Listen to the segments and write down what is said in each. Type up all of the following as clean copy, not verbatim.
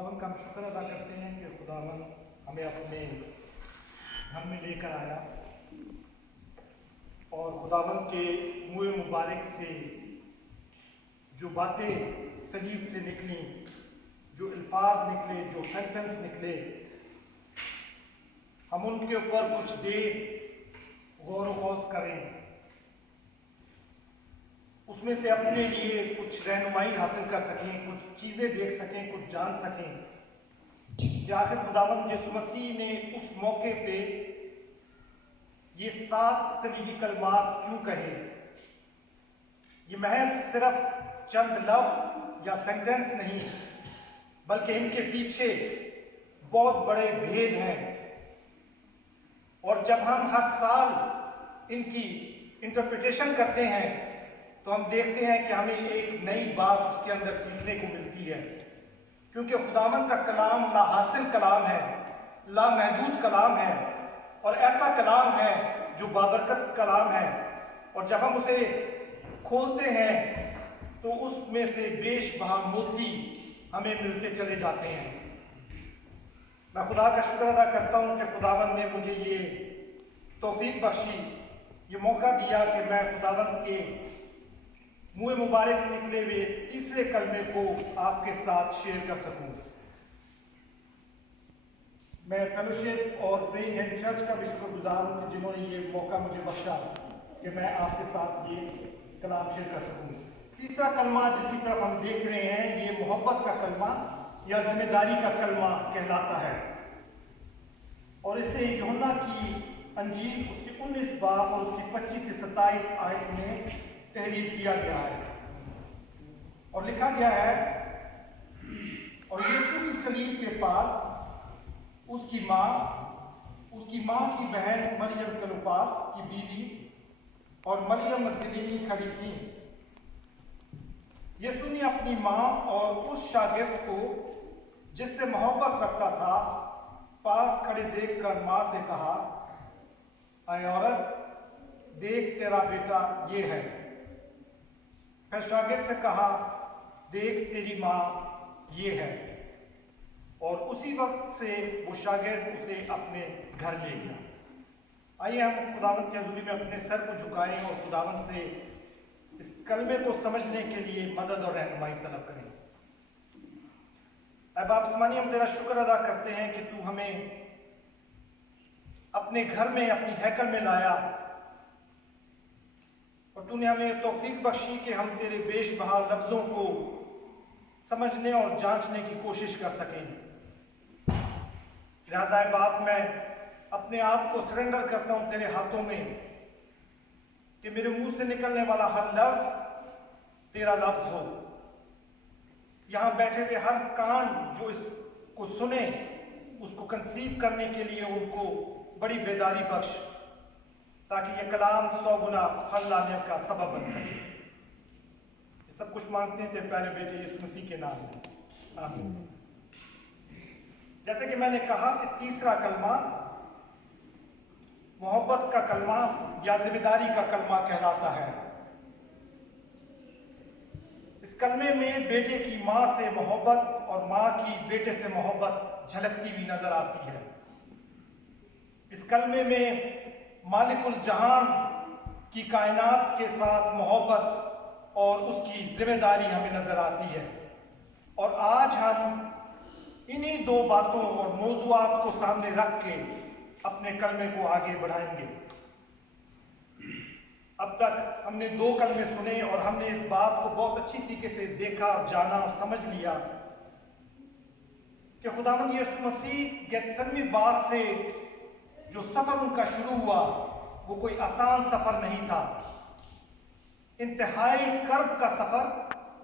खुदावन का हम शुक्र अदा करते हैं कि खुदावन हमें अपने घर में लेकर आया और खुदावन के मुँह मुबारक से जो बातें सलीब से निकली, जो अल्फाज निकले, जो सेंटेंस निकले, हम उनके ऊपर कुछ देर गौर व गौस करें, उसमें से अपने लिए कुछ रहनुमाई हासिल कर सकें, कुछ चीज़ें देख सकें, कुछ जान सकें कि आखिर खुदावंद यीशु मसीह ने उस मौके पे ये 7 सलीबी कलमात क्यों कहे। ये महज सिर्फ चंद लफ्ज़ या सेंटेंस नहीं, बल्कि इनके पीछे बहुत बड़े भेद हैं। और जब हम हर साल इनकी इंटरप्रिटेशन करते हैं तो हम देखते हैं कि हमें एक नई बात उसके अंदर सीखने को मिलती है, क्योंकि खुदावंद का कलाम लाहासिल कलाम है, लामहदूद कलाम है और ऐसा कलाम है जो बाबरकत कलाम है। और जब हम उसे खोलते हैं तो उसमें से बेशबहा मोती हमें मिलते चले जाते हैं। मैं खुदा का शुक्र अदा करता हूँ कि खुदावंद ने मुझे ये तौफीक बख्शी, ये मौका दिया कि मैं खुदावंद के मुँह मुबारक से निकले हुए तीसरे कलमे को आपके साथ शेयर कर सकूं। मैं फेलोशिप और प्रेइंग एंड चर्च का भी शुक्रगुजार हूँ कि जिन्होंने ये मौका मुझे बख्शा कि मैं आपके साथ ये कलाम शेयर कर सकूं। तीसरा कलमा जिसकी तरफ हम देख रहे हैं, ये मोहब्बत का कलमा या जिम्मेदारी का कलमा कहलाता है और इसे यूहन्ना की अंजील उसकी 19 बाब और उसकी 25 से 27 आयत में तहरीर किया गया है और लिखा गया है, और यीशु की सलीब के पास उसकी माँ की बहन मरियम क्लोपास की बीवी और मरियम मगदलीनी खड़ी थी। यीशु ने अपनी माँ और उस शागिर्द को जिससे मोहब्बत रखता था पास खड़े देखकर माँ से कहा, ऐ औरत, देख तेरा बेटा ये है। फिर शागिर्द से कहा, देख तेरी माँ ये है। और उसी वक्त से वो शागिर्द उसे अपने घर ले गया। आइए हम खुदावंद की हज़ूरी में अपने सर को झुकाएं और खुदावंद से इस कलमे को समझने के लिए मदद और रहनुमाई तलब करें। ऐ बाप आसमानी, हम तेरा शुक्र अदा करते हैं कि तू हमें अपने घर में, अपनी हैकल में लाया और तूने हमें तौफीक बख्शी कि हम तेरे बेशबहा लफ्ज़ों को समझने और जांचने की कोशिश कर सकें। लिहाजा बाप, मैं अपने आप को सरेंडर करता हूँ तेरे हाथों में कि मेरे मुंह से निकलने वाला हर लफ्ज़ तेरा लफ्ज़ हो। यहाँ बैठे हुए हर कान जो इसको सुने, उसको कंसीव करने के लिए उनको बड़ी बेदारी बख्श, ताकि ये कलाम 100 गुना फल लाने का सबब बन सके। ये सब कुछ मांगते हैं तेरे प्यारे बेटे यीशु मसीह के नाम में, आमीन। जैसे कि मैंने कहा कि तीसरा कलमा मोहब्बत का कलमा या जिम्मेदारी का कलमा कहलाता है। इस कलमे में बेटे की माँ से मोहब्बत और माँ की बेटे से मोहब्बत झलकती हुई नजर आती है। इस कलमे में मालिकुल जहान की कायनात के साथ मोहब्बत और उसकी जिम्मेदारी हमें नजर आती है। और आज हम इन्हीं दो बातों और मौज़ूआत को सामने रख के अपने कलमे को आगे बढ़ाएंगे। अब तक हमने 2 कलमे सुने और हमने इस बात को बहुत अच्छी तरीके से देखा, जाना और समझ लिया कि खुदावंद यीशु मसीह गेतसमनी बाग से जो सफर उनका शुरू हुआ वो कोई आसान सफर नहीं था। इंतहाई कर्ब का सफर,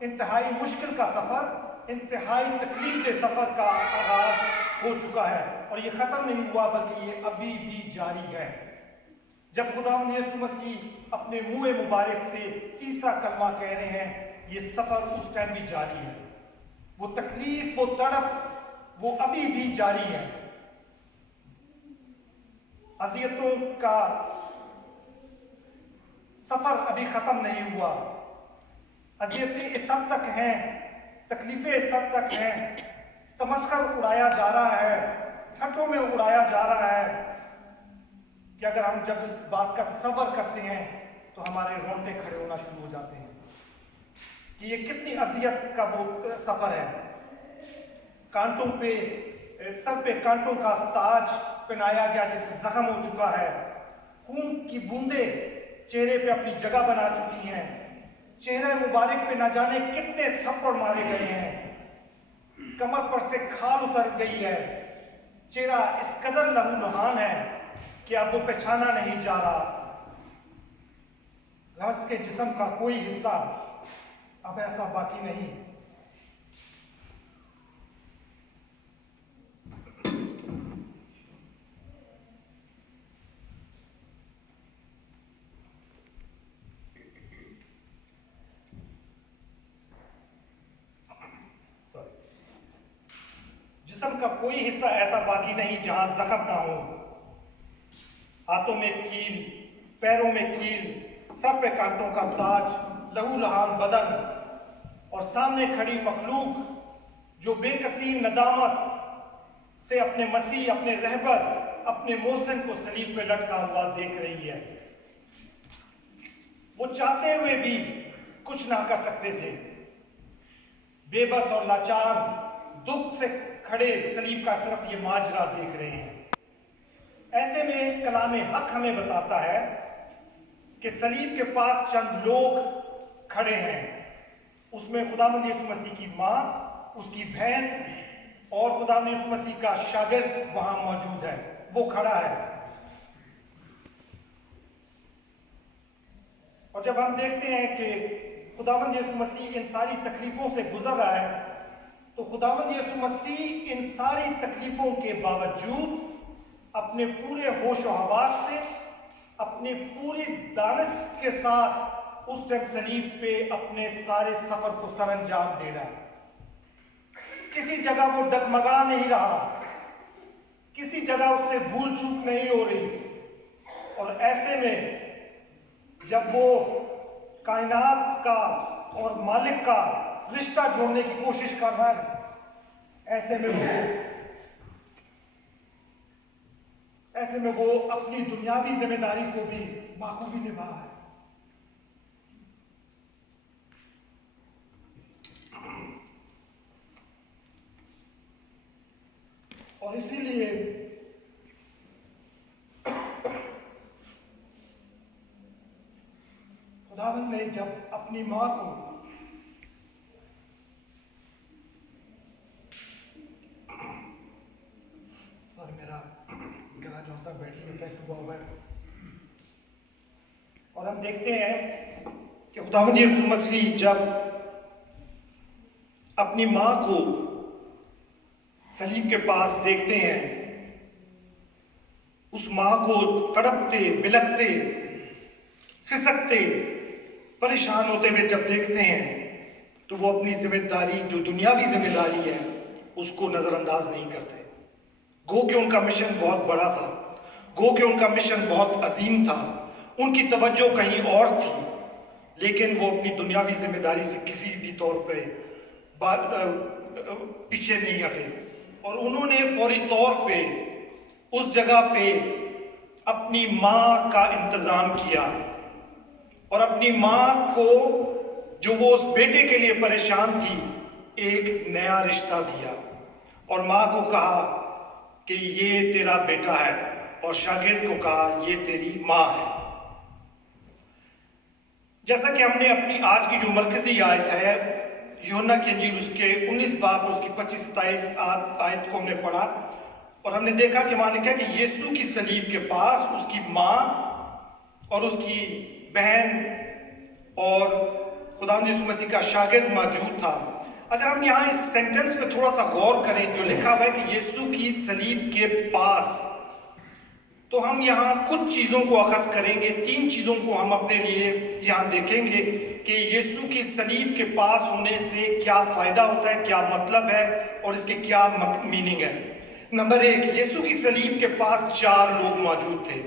इंतहाई मुश्किल का सफर, इंतहाई तकलीफ दे सफर का आगाज हो चुका है और ये खत्म नहीं हुआ, बल्कि ये अभी भी जारी है। जब खुदावंद यीशु मसीह अपने मुँह मुबारक से तीसरा कलमा कह रहे हैं, ये सफर उस टाइम भी जारी है। वो तकलीफ, वो तड़प, वो अभी भी जारी है। अज़ियतों का सफर अभी खत्म नहीं हुआ। अज़ियतें इस हद तक हैं, तकलीफें इस हद तक हैं तमस्कर उड़ाया जा रहा है, ठट्ठों में उड़ाया जा रहा है कि अगर हम जब इस बात का तसव्वुर करते हैं तो हमारे रोंगटे खड़े होना शुरू हो जाते हैं कि ये कितनी अजियत का वो सफर है। कांटों पे, सर पे कांटों का ताज पहनाया गया जिससे जख्म हो चुका है, खून की बूंदे चेहरे पे अपनी जगह बना चुकी हैं, चेहरे मुबारक पे न जाने कितने थप्पड़ मारे गए हैं, कमर पर से खाल उतर गई है, चेहरा इस कदर लहूलुहान है कि अब वो पहचाना नहीं जा रहा। लफ्ज के जिस्म का कोई हिस्सा अब ऐसा बाकी नहीं। जिस्म का कोई हिस्सा ऐसा बाकी नहीं जहां जख्म ना हो। हाथों में कील, पैरों में कील, सर पे कांटों का ताज, लहूलुहान बदन और सामने खड़ी मखलूक जो बेकसी नदामत से अपने मसीह, अपने रहबर, अपने मोहसिन को सलीब पे लटका हुआ देख रही है। वो चाहते हुए भी कुछ ना कर सकते थे। बेबस और लाचार दुख से खड़े सलीब का सिर्फ ये माजरा देख रहे हैं। ऐसे में कलाम हक हमें बताता है कि सलीब के पास चंद लोग खड़े हैं। उसमें खुदावंद यीशु मसीह की मां, उसकी बहन और खुदावंद यीशु मसीह का शागिर्द वहां मौजूद है, वो खड़ा है। और जब हम देखते हैं कि खुदावंद यीशु मसीह इन सारी तकलीफों से गुजर रहा है, तो खुदावंद यीशु मसीह इन सारी तकलीफों के बावजूद अपने पूरे होश और हवास से, अपनी पूरी दानिश के साथ उस टाइम सलीब पे अपने सारे सफर को सरंजाम दे रहा है। किसी जगह वो डगमगा नहीं रहा, किसी जगह उससे भूल चूक नहीं हो रही। और ऐसे में जब वो कायनात का और मालिक का रिश्ता जोड़ने की कोशिश कर रहा है, ऐसे में वो अपनी दुनियावी जिम्मेदारी को भी बाखूबी निभा रहा है। और इसीलिए खुदावंद ने जब अपनी मां को मेरा गला जो सा बैटरी इफेक्ट हुआ है, और हम देखते हैं कि खुदावंद यीशु मसीह जब अपनी मां को सलीब के पास देखते हैं, उस मां को तड़पते, बिलखते, सिसकते, परेशान होते हुए जब देखते हैं, तो वो अपनी जिम्मेदारी, जो दुनियावी जिम्मेदारी है, उसको नजरअंदाज नहीं करते। गो कि उनका मिशन बहुत बड़ा था, गो कि उनका मिशन बहुत अजीम था, उनकी तवज्जो कहीं और थी, लेकिन वो अपनी दुनियावी जिम्मेदारी से किसी भी तौर पे पीछे नहीं हटे। और उन्होंने फौरी तौर पे उस जगह पे अपनी मां का इंतजाम किया और अपनी मां को, जो वो उस बेटे के लिए परेशान थी, एक नया रिश्ता दिया और मां को कहा कि ये तेरा बेटा है, और शागिर्द को कहा ये तेरी मां है। जैसा कि हमने अपनी आज की जो मरकजी आयत है, यूहन्ना की इंजील उसके 19 बाब उसकी 25-27 आयत को हमने पढ़ा, और हमने देखा कि वहां लिखा कि यीशु की सलीब के पास उसकी मां और उसकी बहन और खुदावंद यीशु मसीह का शागिर्द मौजूद था। अगर हम यहाँ इस सेंटेंस पे थोड़ा सा गौर करें, जो लिखा हुआ है कि यीशु की सलीब के पास, तो हम यहाँ कुछ चीजों को अखज़ करेंगे। 3 चीजों को हम अपने लिए यहाँ देखेंगे कि यीशु की सलीब के पास होने से क्या फायदा होता है, क्या मतलब है और इसके क्या मीनिंग है। नंबर 1, यीशु की सलीब के पास 4 लोग मौजूद थे।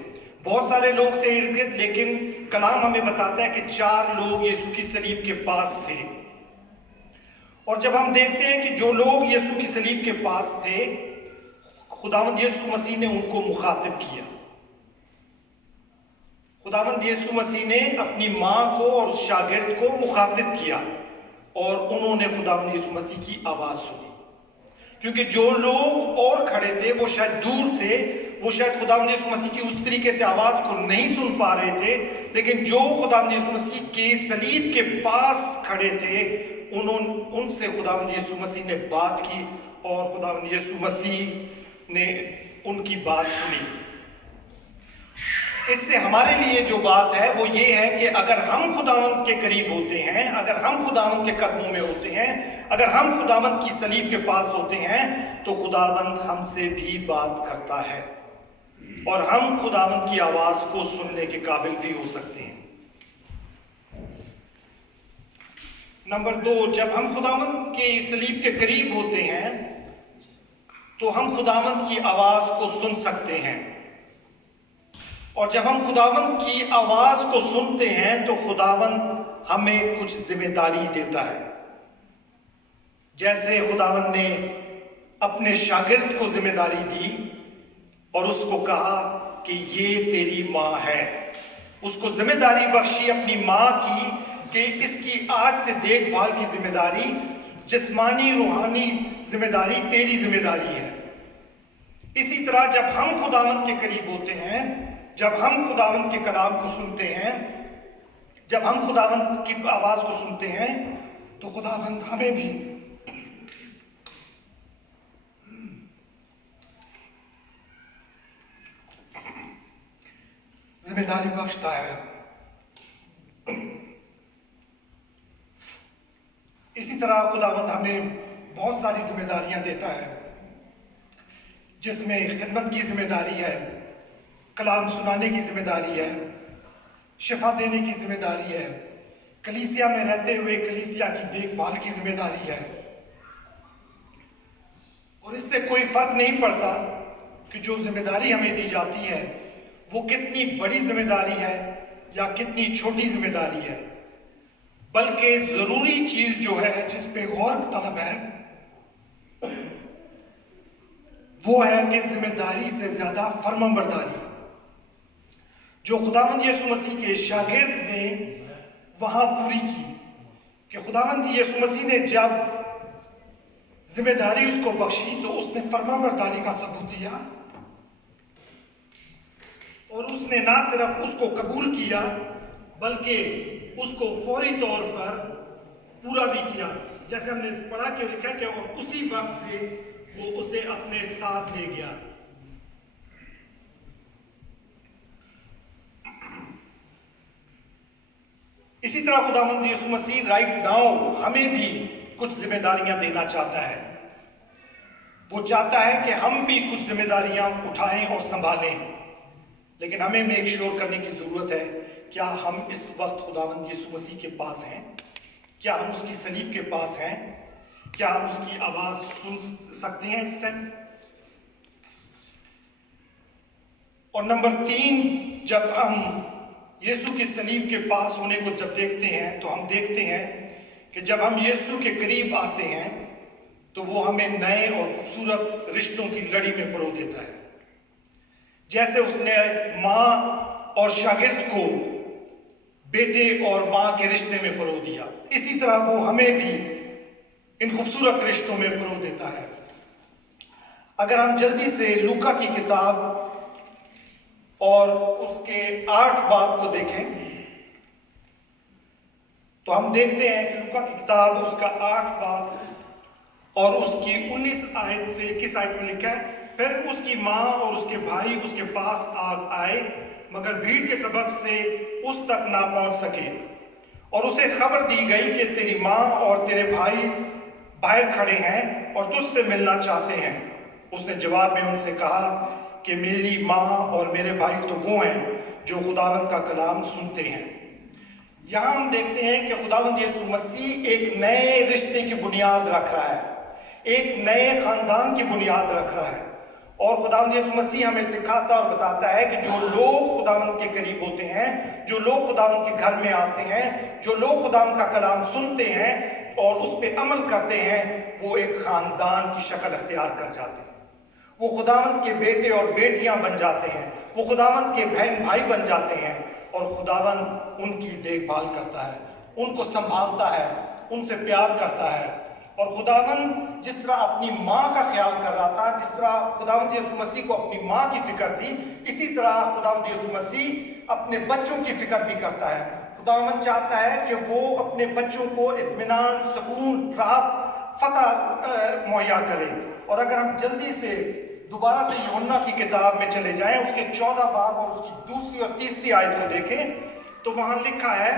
बहुत सारे लोग थे इर्द गिर्द, लेकिन कलाम हमें बताता है कि 4 लोग यीशु की सलीब के पास थे। اور جب ہم دیکھتے ہیں کہ جو لوگ یسوع کی صلیب کے پاس تھے، خداوند یسوع مسیح نے ان کو مخاطب کیا. خداوند یسوع مسیح نے اپنی ماں کو اور اس شاگرد کو مخاطب کیا اور انہوں نے خداوند یسوع مسیح کی آواز سنی. کیونکہ جو لوگ اور کھڑے تھے وہ شاید دور تھے، وہ شاید خداوند یسوع مسیح کی اس طریقے سے آواز کو نہیں سن پا رہے تھے، لیکن جو خداوند یسوع مسیح کے صلیب کے پاس کھڑے تھے ان سے خداوند یسوع مسیح نے بات کی اور خداوند یسوع مسیح نے ان کی بات سنی. اس سے ہمارے لیے جو بات ہے وہ یہ ہے کہ اگر ہم خداوند کے قریب ہوتے ہیں، اگر ہم خداوند کے قدموں میں ہوتے ہیں، اگر ہم خداوند کی صلیب کے پاس ہوتے ہیں تو خداوند ہم سے بھی بات کرتا ہے اور ہم خداوند کی آواز کو سننے کے قابل بھی ہو سکتے ہیں. نمبر 2، جب ہم خداوند کے صلیب کے قریب ہوتے ہیں تو ہم خداوند کی آواز کو سن سکتے ہیں، اور جب ہم خداوند کی آواز کو سنتے ہیں تو خداوند ہمیں کچھ ذمہ داری دیتا ہے. جیسے خداوند نے اپنے شاگرد کو ذمہ داری دی اور اس کو کہا کہ یہ تیری ماں ہے. اس کو ذمہ داری بخشی اپنی ماں کی کہ اس کی آج سے دیکھ بھال کی ذمہ داری، جسمانی روحانی ذمہ داری تیری ذمہ داری ہے. اسی طرح جب ہم خداوند کے قریب ہوتے ہیں، جب ہم خداوند کے کلام کو سنتے ہیں، جب ہم خداوند کی آواز کو سنتے ہیں تو خداوند ہمیں بھی ذمہ داری بخشتا ہے. اسی طرح خداوند ہمیں بہت ساری ذمہ داریاں دیتا ہے، جس میں خدمت کی ذمہ داری ہے، کلام سنانے کی ذمہ داری ہے، شفا دینے کی ذمہ داری ہے، کلیسیا میں رہتے ہوئے کلیسیا کی دیکھ بھال کی ذمہ داری ہے. اور اس سے کوئی فرق نہیں پڑتا کہ جو ذمہ داری ہمیں دی جاتی ہے وہ کتنی بڑی ذمہ داری ہے یا کتنی چھوٹی ذمہ داری ہے، بلکہ ضروری چیز جو ہے جس پہ غور طلب ہے وہ ہے کہ ذمہ داری سے زیادہ فرمانبرداری. جو خداوند یسوع مسیح کے شاگرد نے وہاں پوری کی کہ خداوند یسوع مسیح نے جب ذمہ داری اس کو بخشی تو اس نے فرمانبرداری کا ثبوت دیا اور اس نے نہ صرف اس کو قبول کیا بلکہ اس کو فوری طور پر پورا بھی کیا. جیسے ہم نے پڑھا کہ لکھا کہ اور اسی وقت سے وہ اسے اپنے ساتھ لے گیا. اسی طرح خداوند یسوع مسیح رائٹ ناؤ ہمیں بھی کچھ ذمہ داریاں دینا چاہتا ہے. وہ چاہتا ہے کہ ہم بھی کچھ ذمہ داریاں اٹھائیں اور سنبھالیں، لیکن ہمیں میک شور کرنے کی ضرورت ہے کیا ہم اس وقت خداوند یسوع مسیح کے پاس ہیں؟ کیا ہم اس کی صلیب کے پاس ہیں؟ کیا ہم اس کی آواز سن سکتے ہیں اس ٹائم؟ اور نمبر 3، جب ہم یسوع کی صلیب کے پاس ہونے کو جب دیکھتے ہیں تو ہم دیکھتے ہیں کہ جب ہم یسوع کے قریب آتے ہیں تو وہ ہمیں نئے اور خوبصورت رشتوں کی لڑی میں پرو دیتا ہے. جیسے اس نے ماں اور شاگرد کو بیٹے اور ماں کے رشتے میں پرو دیا، اسی طرح وہ ہمیں بھی ان خوبصورت رشتوں میں پرو دیتا ہے. اگر ہم جلدی سے لوکا کی کتاب اور اس کے 8 باب کو دیکھیں تو ہم دیکھتے ہیں کہ لوکا کی کتاب اس کا 8 باب اور اس کی 19 آیت سے 21 آیت میں لکھا ہے، پھر اس کی ماں اور اس کے بھائی اس کے پاس آئے مگر بھیڑ کے سبب سے اس تک نہ پہنچ سکے، اور اسے خبر دی گئی کہ تیری ماں اور تیرے بھائی باہر کھڑے ہیں اور تجھ سے ملنا چاہتے ہیں. اس نے جواب میں ان سے کہا کہ میری ماں اور میرے بھائی تو وہ ہیں جو خداوند کا کلام سنتے ہیں. یہاں ہم دیکھتے ہیں کہ خداوند یسوع مسیح ایک نئے رشتے کی بنیاد رکھ رہا ہے، ایک نئے خاندان کی بنیاد رکھ رہا ہے. اور خداوند یسوع مسیح ہمیں سکھاتا اور بتاتا ہے کہ جو لوگ خداوند کے قریب ہوتے ہیں، جو لوگ خداوند کے گھر میں آتے ہیں، جو لوگ خداوند کا کلام سنتے ہیں، اور اس پہ عمل کرتے ہیں وہ ایک خاندان کی شکل اختیار کر جاتے ہیں، وہ خداوند کے بیٹے اور بیٹیاں بن جاتے ہیں، وہ خداوند کے بہن بھائی بن جاتے ہیں، اور خداوند ان کی دیکھ بھال کرتا ہے، ان کو سنبھالتا ہے، ان سے پیار کرتا ہے۔ اور خداوند جس طرح اپنی ماں کا خیال کر رہا تھا، جس طرح خداوند یسوع مسیح کو اپنی ماں کی فکر تھی، اسی طرح خداوند یسوع مسیح اپنے بچوں کی فکر بھی کرتا ہے۔ خداوند چاہتا ہے کہ وہ اپنے بچوں کو اطمینان، سکون، راحت، فتح مہیا کرے۔ اور اگر ہم جلدی سے دوبارہ سے یوحنا کی کتاب میں چلے جائیں، اس کے 14 باب اور اس کی دوسری اور تیسری آیت کو دیکھیں تو وہاں لکھا ہے،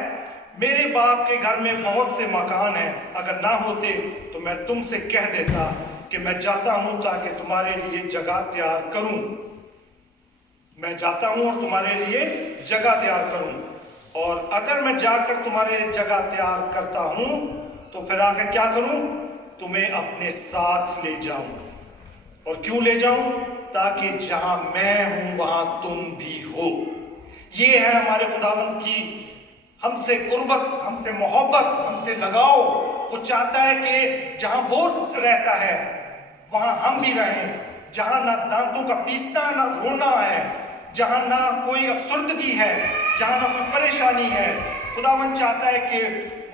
میرے باپ کے گھر میں بہت سے مکان ہیں، اگر نہ ہوتے تو میں تم سے کہہ دیتا کہ میں جاتا ہوں تاکہ تمہارے لیے جگہ تیار کروں۔ میں جاتا ہوں اور تمہارے لیے جگہ تیار کروں، اور اگر میں جا کر تمہارے لیے جگہ تیار کرتا ہوں تو پھر آ کر کیا کروں؟ تمہیں اپنے ساتھ لے جاؤں۔ اور کیوں لے جاؤں؟ تاکہ جہاں میں ہوں وہاں تم بھی ہو۔ یہ ہے ہمارے خداوند کی ہم سے قربت، ہم سے محبت، ہم سے لگاؤ۔ وہ چاہتا ہے کہ جہاں وہ رہتا ہے وہاں ہم بھی رہیں، جہاں نہ دانتوں کا پیسنا، نہ رونا ہے، جہاں نہ کوئی افسردگی ہے، جہاں نہ کوئی پریشانی ہے۔ خداوند چاہتا ہے کہ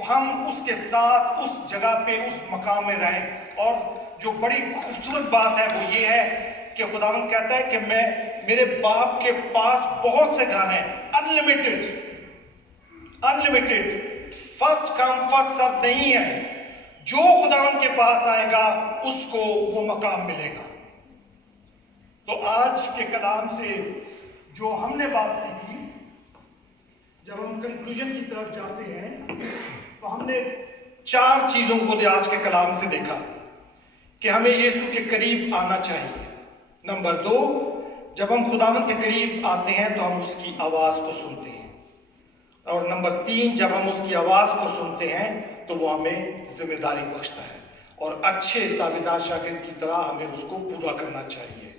ہم اس کے ساتھ اس جگہ پہ، اس مقام میں رہیں۔ اور جو بڑی خوبصورت بات ہے وہ یہ ہے کہ خداوند کہتا ہے کہ میرے باپ کے پاس بہت سے گھر ہیں، unlimited, first come first serve نہیں ہے۔ جو خداوند کے پاس آئے گا اس کو وہ مقام ملے گا۔ تو آج کے کلام سے جو ہم نے بات سیکھی، جب ہم کنکلوژن کی طرف جاتے ہیں تو ہم نے 4 چیزوں کو آج کے کلام سے دیکھا کہ ہمیں یسوع کے قریب آنا چاہیے۔ نمبر 2، جب ہم خداوند کے قریب آتے ہیں تو ہم اس کی آواز کو سنتے ہیں۔ اور نمبر 3، جب ہم اس کی آواز کو سنتے ہیں تو وہ ہمیں ذمہ داری بخشتا ہے، اور اچھے تابعدار شاگرد کی طرح ہمیں اس کو پورا کرنا چاہیے۔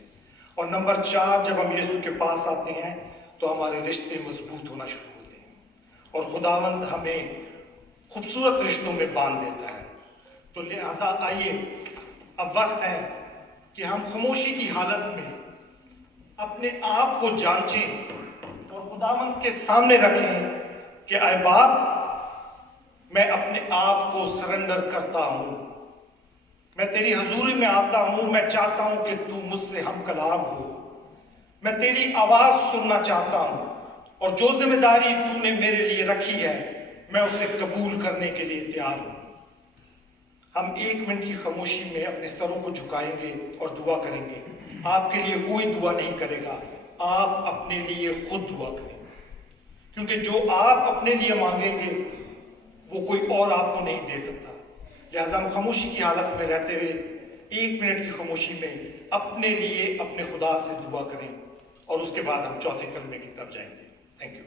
اور نمبر 4، جب ہم یسوع کے پاس آتے ہیں تو ہمارے رشتے مضبوط ہونا شروع ہوتے ہیں، اور خداوند ہمیں خوبصورت رشتوں میں باندھ دیتا ہے۔ تو لہٰذا آئیے، اب وقت ہے کہ ہم خاموشی کی حالت میں اپنے آپ کو جانچیں اور خداوند کے سامنے رکھیں کہ اے باپ، میں اپنے آپ کو سرنڈر کرتا ہوں، میں تیری حضوری میں آتا ہوں، میں چاہتا ہوں کہ تو مجھ سے ہم کلام ہو، میں تیری آواز سننا چاہتا ہوں، اور جو ذمہ داری تو نے میرے لیے رکھی ہے میں اسے قبول کرنے کے لیے تیار ہوں۔ ہم 1 منٹ کی خاموشی میں اپنے سروں کو جھکائیں گے اور دعا کریں گے۔ آپ کے لیے کوئی دعا نہیں کرے گا، آپ اپنے لیے خود دعا کریں، کیونکہ جو آپ اپنے لیے مانگیں گے وہ کوئی اور آپ کو نہیں دے سکتا۔ لہٰذا ہم خاموشی کی حالت میں رہتے ہوئے 1 منٹ کی خاموشی میں اپنے لیے اپنے خدا سے دعا کریں، اور اس کے بعد ہم چوتھے کلمے کی طرف جائیں گے۔ Thank you.